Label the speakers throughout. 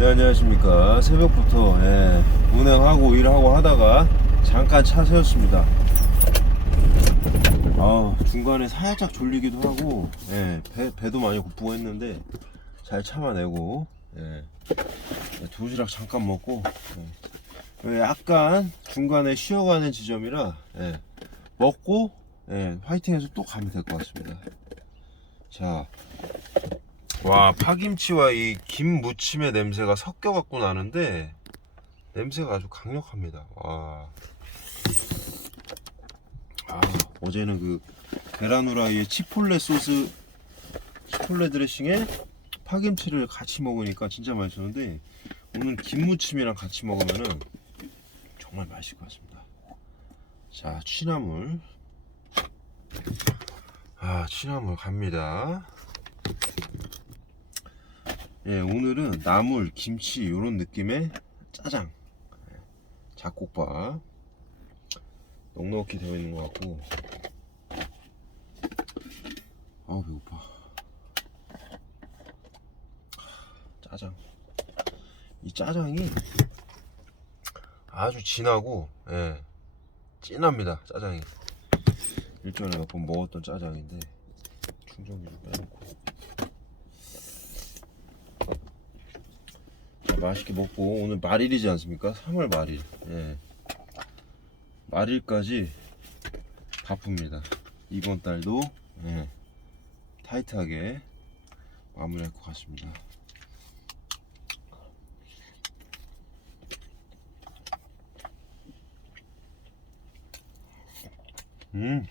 Speaker 1: 네 안녕하십니까. 새벽부터 예, 운행하고 일하고 하다가 잠깐 차 세웠습니다. 아 중간에 살짝 졸리기도 하고 예, 배, 배도 많이 고프고 했는데 잘 참아내고 예, 도시락 잠깐 먹고 예, 약간 중간에 쉬어가는 지점이라 예, 먹고 예, 화이팅해서 또 가면 될 것 같습니다. 자 와 파김치와 이 김 무침의 냄새가 섞여 갖고 나는데 냄새가 아주 강력합니다. 와. 아 어제는 그 계란 후라이에 치폴레 소스 치폴레 드레싱에 파김치를 같이 먹으니까 진짜 맛있었는데 오늘 김 무침이랑 같이 먹으면은 정말 맛있을 것 같습니다. 자 취나물 아 취나물 갑니다. 예, 오늘은 나물, 김치 이런 느낌의 짜장, 예, 잡곡밥 넉넉히 되어 있는 것 같고. 아우 배고파. 짜장. 이 짜장이 아주 진하고, 예, 진합니다. 짜장이. 일전에 몇 번 먹었던 짜장인데 충전기 좀 빼놓고. 맛있게 먹고 오늘 말일이지 않습니까? 3월 말일. 예. 말일까지 바쁩니다. 이번 달도 예, 타이트하게 마무리할 것 같습니다. 음.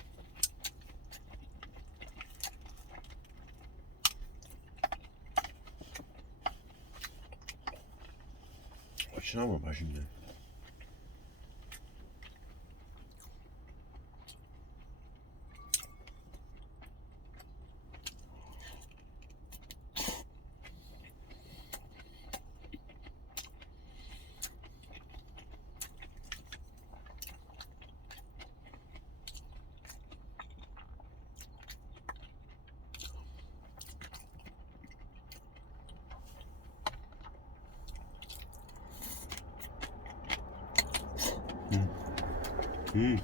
Speaker 1: 어, 시나몬 음.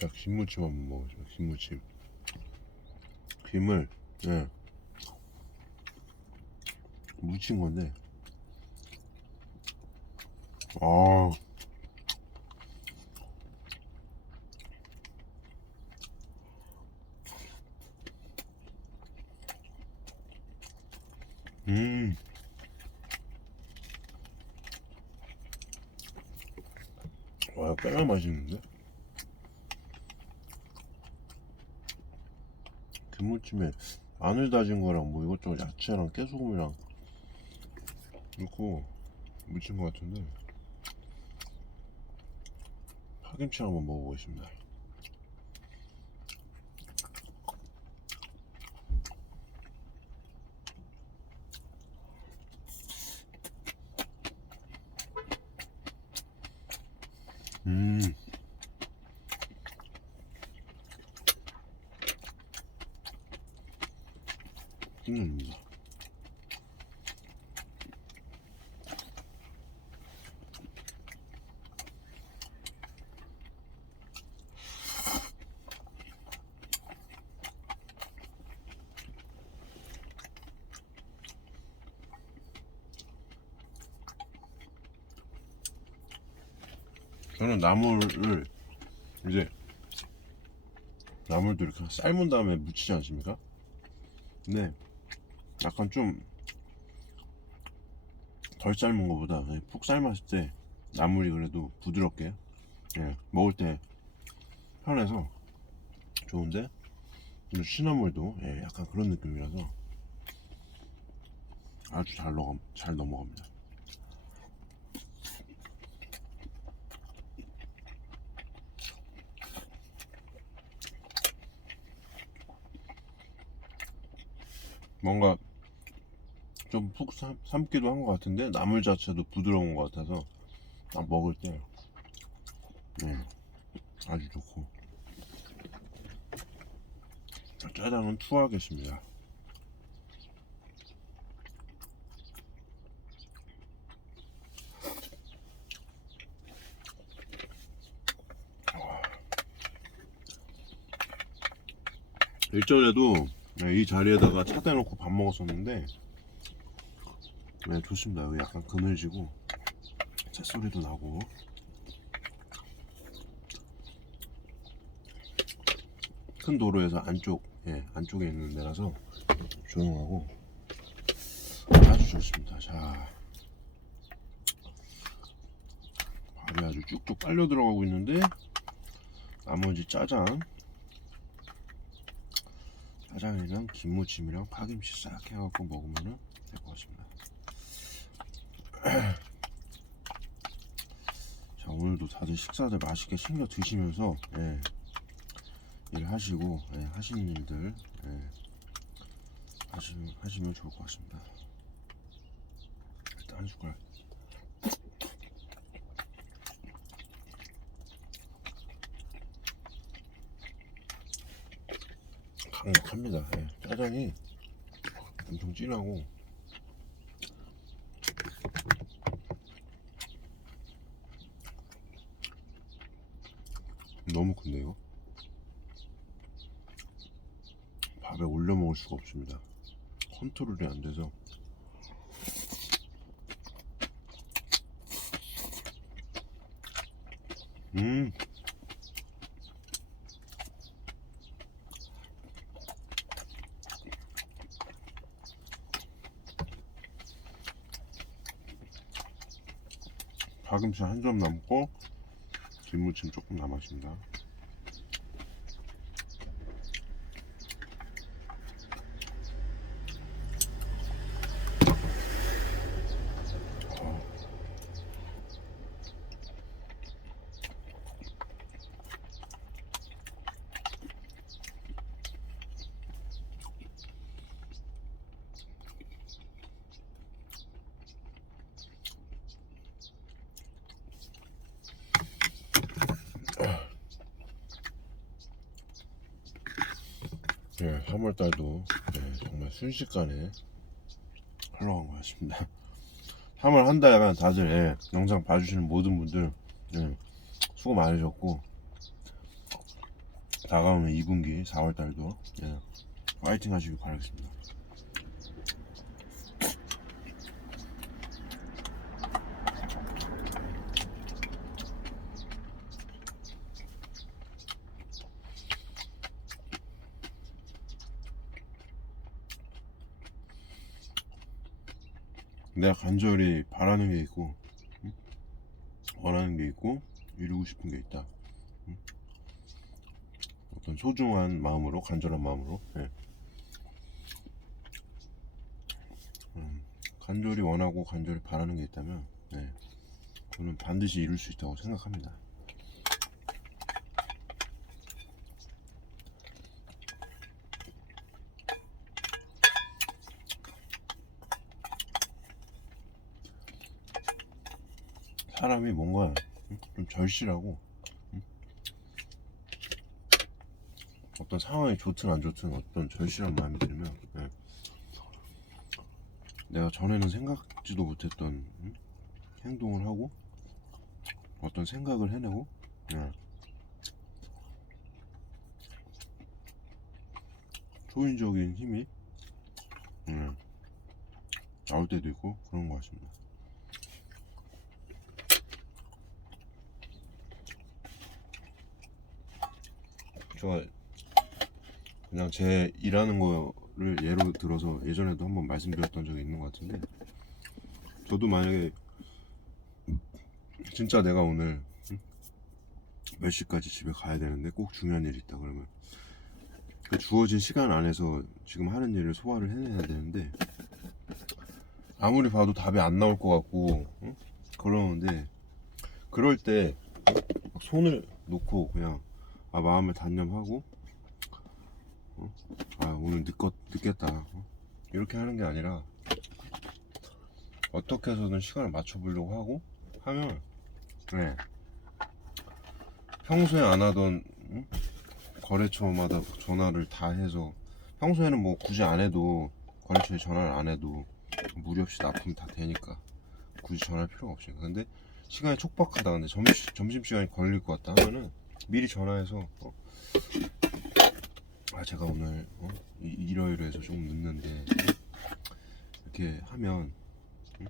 Speaker 1: 자, 김무침 한번 먹어보자. 김무침. 김을, 예. 무친 건데. 아. 음. 와, 꽤나 맛있는데? 김무침에 마늘 다진 거랑 뭐 이것저것 야채랑 깨소금이랑 넣고 무친 것 같은데 파김치 한번 먹어보겠습니다. 음. 저는 나물을 이제 나물도 이렇게 삶은 다음에 무치지 않습니까? 근데 약간 좀 덜 삶은 것보다 푹 삶았을 때 나물이 그래도 부드럽게 예, 먹을 때 편해서 좋은데 이 시나물도 예, 약간 그런 느낌이라서 아주 잘, 넘어, 잘 넘어갑니다. 뭔가 좀 푹 삶기도 한 것 같은데 나물 자체도 부드러운 것 같아서 딱 먹을 때 네, 아주 좋고 짜장은 투하하겠습니다. 일전에도 네, 이 자리에다가 차 대놓고 밥 먹었었는데 네, 좋습니다. 여기 약간 그늘지고 새소리도 나고 큰 도로에서 안쪽 예, 안쪽에 있는 데라서 조용하고 아주 좋습니다. 자 밥이 아주 쭉쭉 빨려 들어가고 있는데 나머지 짜장 짜장이랑 김무침이랑 파김치 싹 해갖고 먹으면 될 것 같습니다. 자 오늘도 다들 식사들 맛있게 챙겨 드시면서 예, 일 하시고 예, 하시는 일들 예, 하시면, 하시면 좋을 것 같습니다. 일단 한 숟갈 강력합니다. 예, 짜장이 엄청 진하고 너무 큰데요? 밥에 올려 먹을 수가 없습니다. 컨트롤이 안 돼서. 음. 파김치 한 점 남고 김무침 조금 남았습니다. 예, 3월 달도 예, 정말 순식간에 흘러간 것 같습니다. 3월 한 달간 다들 예, 영상 봐주시는 모든 분들 예, 수고 많으셨고 다가오는 2분기 4월 달도 예, 파이팅 하시길 바라겠습니다. 내가 간절히 바라는 게 있고 응? 원하는 게 있고 이루고 싶은 게 있다. 응? 어떤 소중한 마음으로 간절한 마음으로 예. 음, 간절히 원하고 간절히 바라는 게 있다면 예. 저는 반드시 이룰 수 있다고 생각합니다. 사람이 뭔가 응? 좀 절실하고 응? 어떤 상황이 좋든 안 좋든 어떤 절실한 마음이 들면 예. 내가 전에는 생각지도 못했던 응? 행동을 하고 어떤 생각을 해내고 예. 초인적인 힘이 예. 나올 때도 있고 그런 것 같습니다. 제가 그냥 제 일하는 거를 예로 들어서 예전에도 한번 말씀드렸던 적이 있는 것 같은데 저도 만약에 진짜 내가 오늘 응? 몇 시까지 집에 가야 되는데 꼭 중요한 일이 있다 그러면 그 주어진 시간 안에서 지금 하는 일을 소화를 해내야 되는데 아무리 봐도 답이 안 나올 것 같고 응? 그러는데 그럴 때막 손을 놓고 그냥 아 마음을 단념하고 어? 아 오늘 늦겠, 늦겠다 어? 이렇게 하는 게 아니라 어떻게 해서든 시간을 맞춰보려고 하고 하면 네. 평소에 안 하던 응? 거래처마다 전화를 다 해서 평소에는 뭐 굳이 안 해도 관리처에 전화를 안 해도 무리 없이 납품 다 되니까 굳이 전화할 필요가 없으니까 근데 시간이 촉박하다 근데 점심 점심 시간이 걸릴 것 같다 하면은 미리 전화해서 어, 아 제가 오늘 어, 이- 일요일에 해서 좀 늦는데 이렇게 하면 응?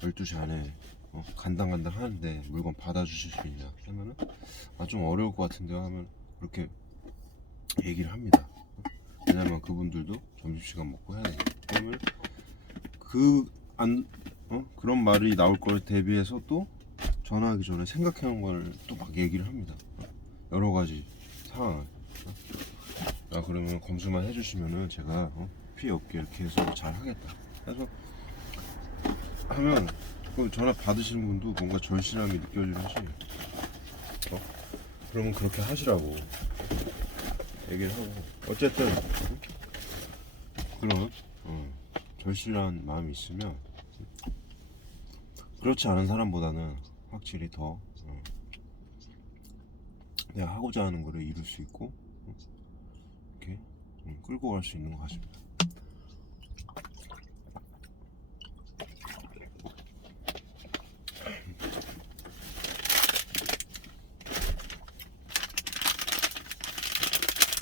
Speaker 1: 12시 안에 어, 간당간당 하는데 물건 받아주실 수 있냐 하면은 아 좀 어려울 것 같은데요 하면 그렇게 얘기를 합니다 왜냐면 그분들도 점심시간 먹고 해야 되니까 그러면 그 안 어? 그런 말이 나올 걸 대비해서 또 전화하기 전에 생각해놓은 걸또 막 얘기를 합니다 어? 여러 가지 상황을 어? 아 그러면 검수만 해주시면은 제가 어? 피해 없게 이렇게 해서 잘 하겠다 그래서 하면 그 전화 받으시는 분도 뭔가 절실함이 느껴지듯이 어? 그러면 그렇게 하시라고 얘기를 하고 어쨌든 응? 그런 어, 절실한 마음이 있으면 그렇지 않은 사람보다는 확실히 더 어, 내가 하고자 하는 거를 이룰 수 있고 어, 이렇게 음, 끌고 갈 수 있는 것 같습니다.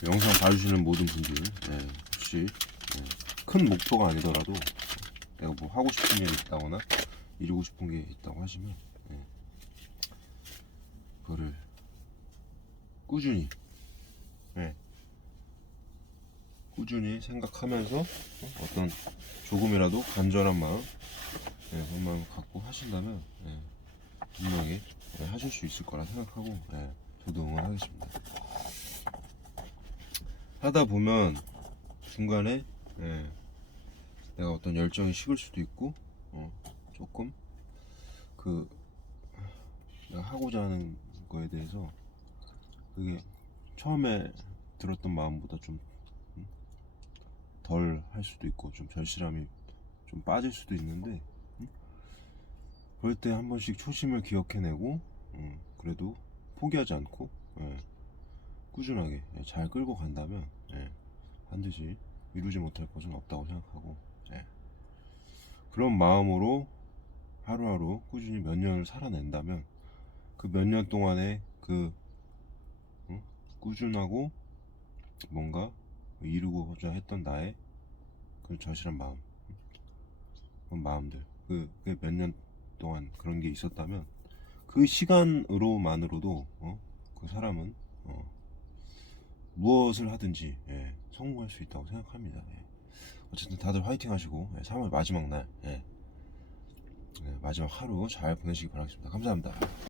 Speaker 1: 영상 봐주시는 모든 분들 예, 혹시 예, 큰 목표가 아니더라도 내가 뭐 하고 싶은 게 있다거나 이루고 싶은 게 있다고 하시면 예, 그거를 꾸준히 예, 꾸준히 생각하면서 어, 어떤 조금이라도 간절한 마음 예, 그런 마음 갖고 하신다면 예, 분명히 예, 하실 수 있을 거라 생각하고 예, 저도 응원하겠습니다. 하다 보면 중간에 예, 내가 어떤 열정이 식을 수도 있고 어, 조금 그 내가 하고자 하는 거에 대해서 그게 처음에 들었던 마음보다 좀 덜 할 수도 있고 좀 절실함이 좀 빠질 수도 있는데 음? 그럴 때 한 번씩 초심을 기억해내고 음, 그래도 포기하지 않고 예, 꾸준하게 예, 잘 끌고 간다면 예, 반드시 이루지 못할 것은 없다고 생각하고 예. 그런 마음으로 하루하루 꾸준히 몇 년을 살아낸다면 그 몇 년 동안에 그 어? 꾸준하고 뭔가 이루고자 했던 나의 그 절실한 마음 그런 마음들 그 몇 년 동안 그런 게 있었다면 그 시간으로만으로도 어? 그 사람은 어, 무엇을 하든지 예, 성공할 수 있다고 생각합니다. 예. 어쨌든 다들 화이팅 하시고 예, 3월 마지막 날 예, 예, 마지막 하루 잘 보내시기 바라겠습니다. 감사합니다.